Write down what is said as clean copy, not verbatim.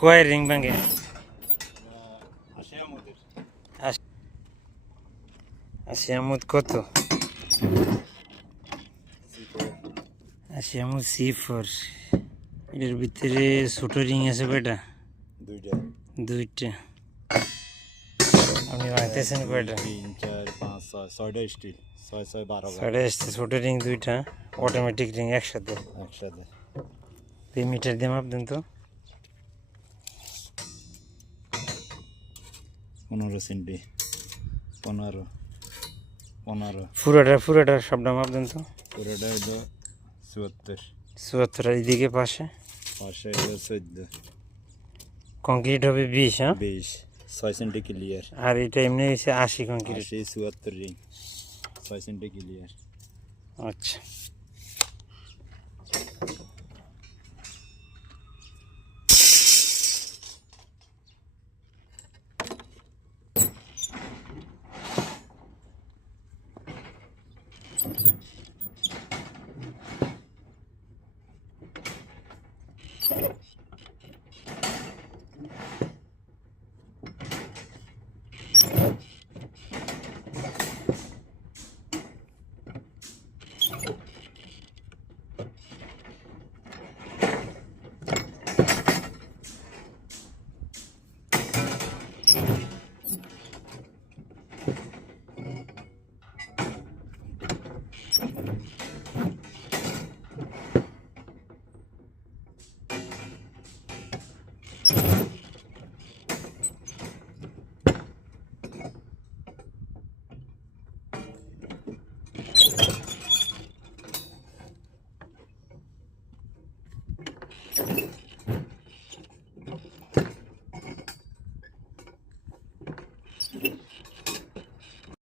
কয় রিং ভাঙে? 80 আমুদ কত? 80 আমুদ C4। এর ভিতরে ছোট রিং আছে কয়টা? দুইটা। আপনি ভাঙতেছেন কয়টা? 3 4 5 6 6টা স্টিল, 6 6 12 ছয়টা আসছে, ছোট রিং দুইটা, অটোমেটিক রিং একসাথে। একসাথে। 2 মিটার দিয়ে মাপ দেন তো। 15 সেন্টি, 15 15 পুরোটা সবটা মাপ দেন তো। পুরোটা হলো 74, 74। আর এদিকে পাশে পাশে হলো 14, কংক্রিট হবে 20। হ্যাঁ 20, 6 সেন্টি ক্লিয়ার। আর এটা এমনি হয়েছে 80 কংক্রিট। 80 74 ring, 6 centi clear. আচ্ছা।